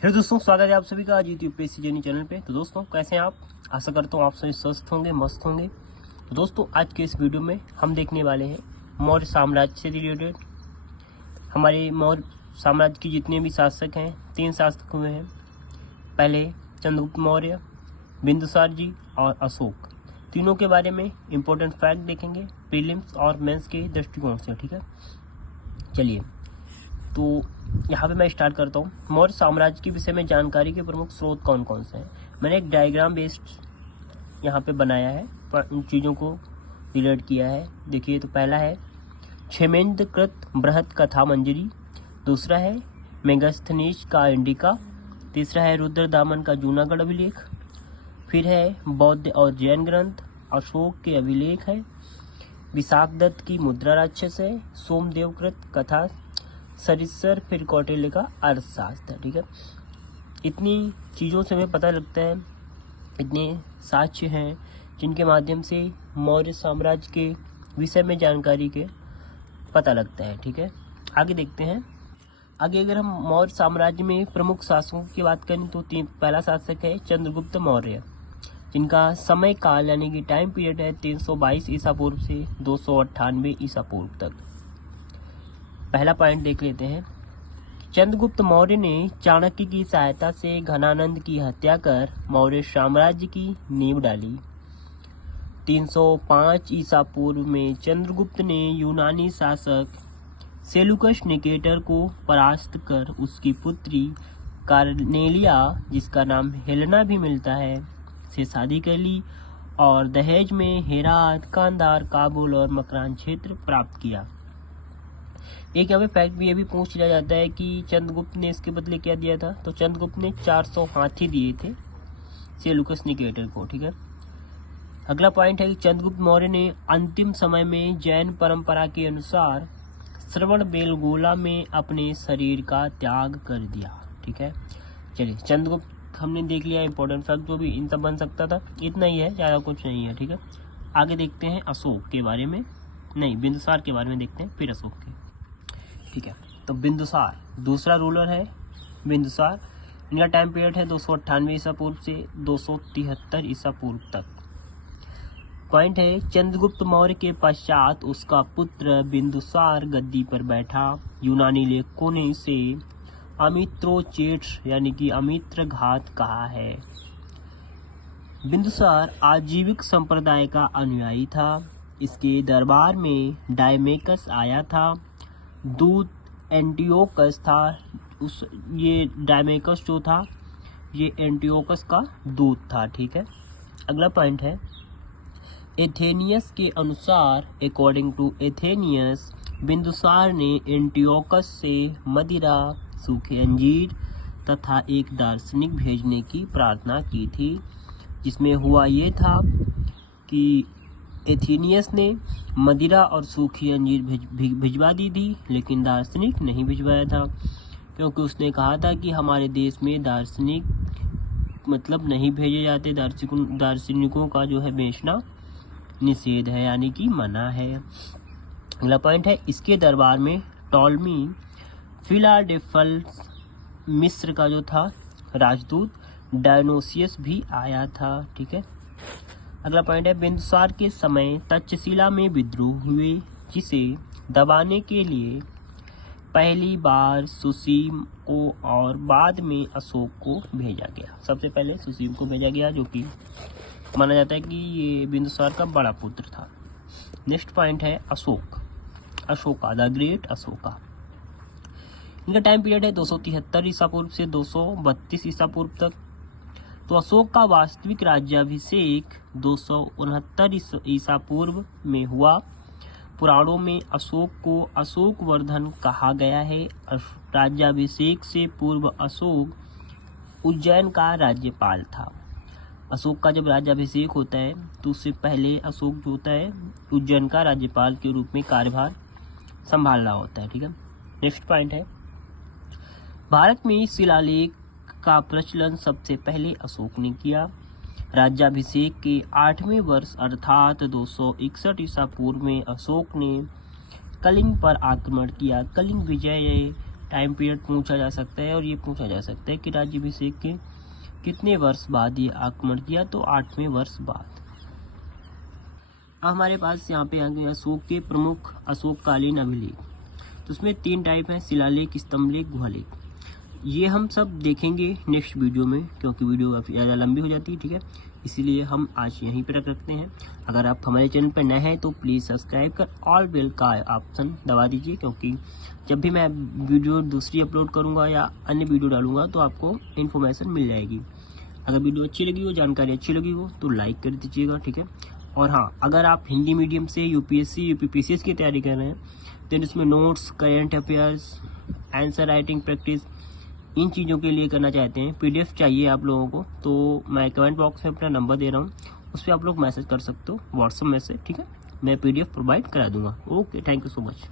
Hello दोस्तों, स्वागत है आप सभी का आज यूट्यूब पे सीजनी चैनल पे। तो दोस्तों कैसे हैं आप? आशा करता हूँ आप सभी स्वस्थ होंगे, मस्त होंगे। तो दोस्तों आज के इस वीडियो में हम देखने वाले हैं मौर्य साम्राज्य से रिलेटेड। हमारे मौर्य साम्राज्य के जितने भी शासक हैं, 3 शासक हुए हैं। पहले चंद्रगुप्त मौर्य, बिंदुसार जी और अशोक। तीनों के बारे में इम्पोर्टेंट फैक्ट देखेंगे प्रीलिम्स और मेंस के दृष्टिकोण से। ठीक है, चलिए तो यहाँ पे मैं स्टार्ट करता हूँ। मौर्य साम्राज्य के विषय में जानकारी के प्रमुख स्रोत कौन कौन से हैं। मैंने एक डायग्राम बेस्ड यहाँ पे बनाया है, पर उन चीज़ों को रिलेट किया है। देखिए, तो पहला है क्षेमेंद्रकृत बृहत कथा मंजरी, दूसरा है मेगास्थनीज का इंडिका, तीसरा है रुद्रदामन का जूनागढ़ अभिलेख, फिर है बौद्ध और जैन ग्रंथ, अशोक के अभिलेख है, विशाखदत्त की मुद्रा राक्षस है, सोमदेवकृत कथा सरिस्सर, फिर कौटिल्य का अर्थशास्त्र। ठीक है, इतनी चीज़ों से हमें पता लगता है, इतने साक्ष्य हैं जिनके माध्यम से मौर्य साम्राज्य के विषय में जानकारी के पता लगता है। ठीक है, आगे देखते हैं। आगे अगर हम मौर्य साम्राज्य में प्रमुख शासकों की बात करें तो पहला शासक है चंद्रगुप्त मौर्य, जिनका समय काल यानी कि टाइम पीरियड है 322 ईसा पूर्व से 298 ईसा पूर्व तक। पहला पॉइंट देख लेते हैं। चंद्रगुप्त मौर्य ने चाणक्य की सहायता से घनानंद की हत्या कर मौर्य साम्राज्य की नींव डाली। 305 ईसा पूर्व में चंद्रगुप्त ने यूनानी शासक सेलुकस निकेटर को परास्त कर उसकी पुत्री कार्नेलिया, जिसका नाम हेलेना भी मिलता है, से शादी कर ली और दहेज में हेरात, कांधार, काबुल और मकरान क्षेत्र प्राप्त किया। एक यहाँ पे फैक्ट भी ये भी पूछ लिया जाता है कि चंद्रगुप्त ने इसके बदले क्या दिया था। तो चंद्रगुप्त ने 400 हाथी दिए थे सेलुकस निकेटर को। ठीक है, अगला पॉइंट है कि चंद्रगुप्त मौर्य ने अंतिम समय में जैन परंपरा के अनुसार श्रवण बेलगोला में अपने शरीर का त्याग कर दिया। ठीक है, चलिए चंद्रगुप्त हमने देख लिया, इंपॉर्टेंट फैक्ट जो भी इनका बन सकता था इतना ही है, ज़्यादा कुछ नहीं है। ठीक है, आगे देखते हैं अशोक के बारे में, नहीं बिंदुसार के बारे में देखते हैं, फिर अशोक के। ठीक है, तो बिंदुसार दूसरा रूलर है। बिंदुसार, इनका टाइम पीरियड है 298 ईसा पूर्व से 273 ईसा पूर्व तक। पॉइंट है चंद्रगुप्त मौर्य के पश्चात उसका पुत्र बिंदुसार गद्दी पर बैठा। यूनानी लेखकों ने इसे अमित्रोचेट यानी कि अमित्र घात कहा है। बिंदुसार आजीविक संप्रदाय का अनुयायी था। इसके दरबार में डायमेकस आया था। दूत एंटियोकस था। ये डायमेकस जो था ये एंटियोकस का दूत था। ठीक है, अगला पॉइंट है एथेनियस के अनुसार, अकॉर्डिंग टू एथेनियस, बिंदुसार ने एंटियोकस से मदिरा, सूखे अंजीर तथा एक दार्शनिक भेजने की प्रार्थना की थी, जिसमें हुआ ये था कि एथेनियस ने मदिरा और सूखी अंजीर भिजवा दी थी, लेकिन दार्शनिक नहीं भिजवाया था, क्योंकि उसने कहा था कि हमारे देश में दार्शनिक मतलब नहीं भेजे जाते, दार्शनिकों का जो है बेचना निषेध है यानी कि मना है। अगला पॉइंट है इसके दरबार में टॉलमी फिलाडेल्फस मिस्र का जो था राजदूत डायनोसियस भी आया था। ठीक है, अगला पॉइंट है बिंदुसार के समय तक्षशिला में विद्रोह हुए, जिसे दबाने के लिए पहली बार सुसीम को और बाद में अशोक को भेजा गया। सबसे पहले सुसीम को भेजा गया, जो कि माना जाता है कि ये बिंदुसार का बड़ा पुत्र था। नेक्स्ट पॉइंट है अशोका द ग्रेट अशोका। इनका टाइम पीरियड है 273 ईसा पूर्व से 232 ईसा पूर्व तक। तो अशोक का वास्तविक राज्याभिषेक 269 ईसा पूर्व में हुआ। पुराणों में अशोक को अशोक वर्धन कहा गया है। राज्याभिषेक से पूर्व अशोक उज्जैन का राज्यपाल था। अशोक का जब राज्याभिषेक होता है तो उससे पहले अशोक जो होता है उज्जैन का राज्यपाल के रूप में कार्यभार संभाल रहा होता है। ठीक है, नेक्स्ट पॉइंट है भारत में शिलालेख का प्रचलन सबसे पहले अशोक ने किया। राज्याभिषेक के 8वें वर्ष अर्थात 261 ईसा पूर्व में अशोक ने कलिंग पर आक्रमण किया। कलिंग विजय टाइम पीरियड पूछा जा सकता है और ये पूछा जा सकता है कि राज्याभिषेक के कितने वर्ष बाद ये आक्रमण किया, तो 8वें वर्ष बाद। अब हमारे पास यहाँ पे आ गया अशोक के प्रमुख अशोककालीन अभिलेख। तो उसमें 3 टाइप हैं, शिलालेख, स्तंभलेख, गुहालेख। ये हम सब देखेंगे नेक्स्ट वीडियो में, क्योंकि वीडियो काफ़ी ज़्यादा लंबी हो जाती है, ठीक है। इसीलिए हम आज यहीं पर रखते हैं। अगर आप हमारे चैनल पर नए हैं तो प्लीज़ सब्सक्राइब कर ऑल बेल का ऑप्शन दबा दीजिए, क्योंकि जब भी मैं वीडियो दूसरी अपलोड करूँगा या अन्य वीडियो डालूँगा तो आपको इन्फॉर्मेशन मिल जाएगी। अगर वीडियो अच्छी लगी हो, जानकारी अच्छी लगी हो तो लाइक कर दीजिएगा, ठीक है। और हाँ, अगर आप हिंदी मीडियम से यूपीएससी यूपीपीसीएस की तैयारी कर रहे हैं तो इसमें notes, current affairs, answer writing practice, इन चीज़ों के लिए करना चाहते हैं, पीडीएफ चाहिए आप लोगों को, तो मैं कमेंट बॉक्स में अपना नंबर दे रहा हूँ, उस पर आप लोग मैसेज कर सकते हो, व्हाट्सएप मैसेज, ठीक है। मैं पीडीएफ प्रोवाइड करा दूंगा। Okay, thank you so much.